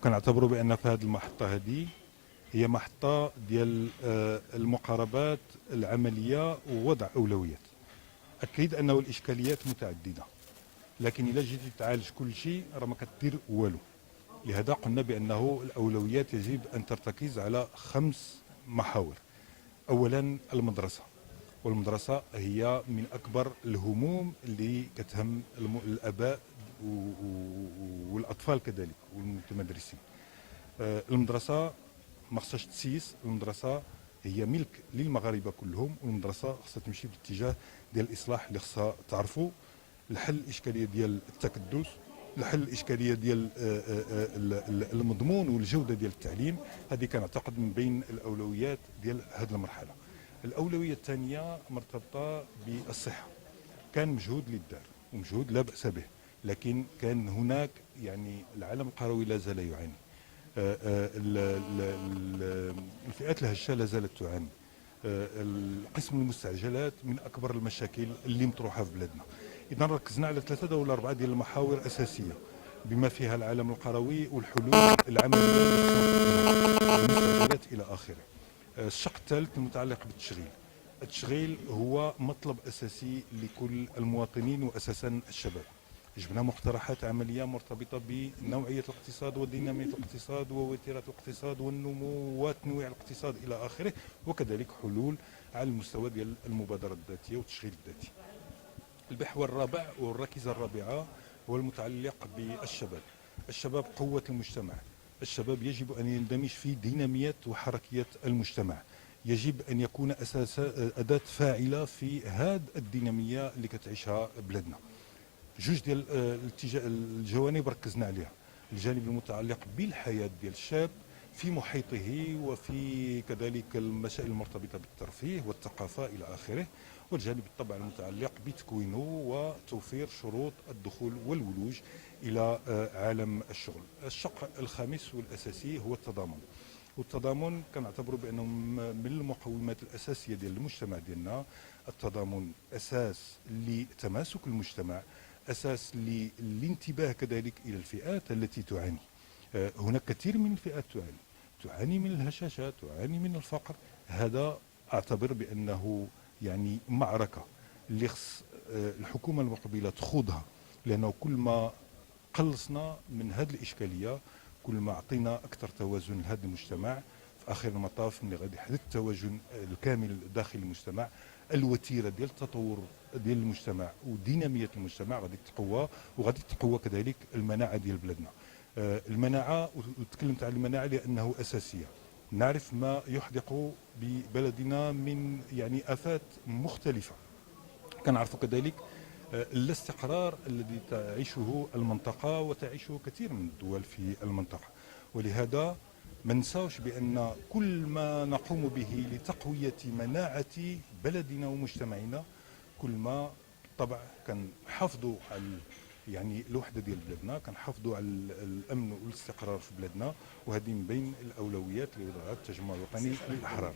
وكنعتبروا بان في هذه المحطه هذه هي محطه ديال المقاربات العمليه ووضع اولويات. اكيد انه الاشكاليات متعدده، لكن الا جيتي تعالج كل شيء راه ما كدير والو. لهذا قلنا بانه الاولويات يجب ان ترتكز على 5 محاور. اولا المدرسه، والمدرسه هي من اكبر الهموم اللي كتهم الاباء والاطفال كذلك والمتمدرسين. المدرسه ما خصهاش تسيس، المدرسه هي ملك للمغاربه كلهم، والمدرسه خصها تمشي باتجاه ديال الاصلاح اللي خصها تعرفوا الحل الاشكاليه ديال التكدس، الحل الاشكاليه ديال المضمون والجوده ديال التعليم. هذه كنعتقد من بين الاولويات ديال هذه المرحله. الاولويه الثانيه مرتبطه بالصحه. كان مجهود للدار ومجهود لا باس به، لكن كان هناك يعني العالم القروي لا زال يعاني. الفئات الهشه لا زالت تعاني. قسم المستعجلات من اكبر المشاكل اللي مطروحه في بلادنا. اذا ركزنا على 3 ولا 4 ديال المحاور اساسيه بما فيها العالم القروي والحلول العمليه المستعجلات الى اخره. الشق الثالث المتعلق بالتشغيل. التشغيل هو مطلب اساسي لكل المواطنين واساسا الشباب. جبنا مقترحات عمليه مرتبطه بنوعيه الاقتصاد وديناميه الاقتصاد ووتيره الاقتصاد والنمو وتنويع الاقتصاد الى اخره، وكذلك حلول على المستوى ديال المبادره الذاتيه والتشغيل الذاتي. المحور الرابع والركيزه الرابعه هو المتعلق بالشباب. الشباب قوه المجتمع. الشباب يجب ان يندمج في ديناميه وحركيه المجتمع، يجب ان يكون اداه فاعله في هذه الديناميه اللي كتعيشها بلادنا. جوج ديال الجوانب ركزنا عليها: الجانب المتعلق بالحياه ديال الشاب في محيطه وفي كذلك المسائل المرتبطه بالترفيه والثقافه الى اخره، والجانب بالطبع المتعلق بتكوينه وتوفير شروط الدخول والولوج الى عالم الشغل. الشق الخامس والاساسي هو التضامن. والتضامن كنعتبروا بانه من المقومات الاساسيه ديال المجتمع ديالنا. التضامن اساس لتماسك المجتمع، اساس للانتباه كذلك الى الفئات التي تعاني. هناك كثير من الفئات تعاني من الهشاشه، تعاني من الفقر. هذا اعتبر بانه يعني معركه اللي خص الحكومه المقبله تخوضها، لانه كل ما قلصنا من هذه الاشكاليه كل ما اعطينا اكثر توازن لهذا المجتمع. في اخر المطاف ملي غادي يحدث التوازن الكامل داخل المجتمع، الوتيره ديال التطور ديال المجتمع وديناميه المجتمع غادي تقوى، وغادي تقوى كذلك المناعه ديال بلادنا. المناعه، وتكلمت على المناعه لانه اساسيه. نعرف ما يحدق ببلدنا من يعني افات مختلفه. كنعرفوا كذلك الاستقرار الذي تعيشه المنطقه وتعيشه كثير من الدول في المنطقه، ولهذا ما نساوش بان كل ما نقوم به لتقويه مناعه بلدنا ومجتمعنا كل ما بالطبع كنحافظوا على يعني الوحده ديال بلادنا، كنحافظوا على الامن والاستقرار في بلادنا، وهذه من بين الاولويات اللي وضعها التجمع الوطني للاحرار.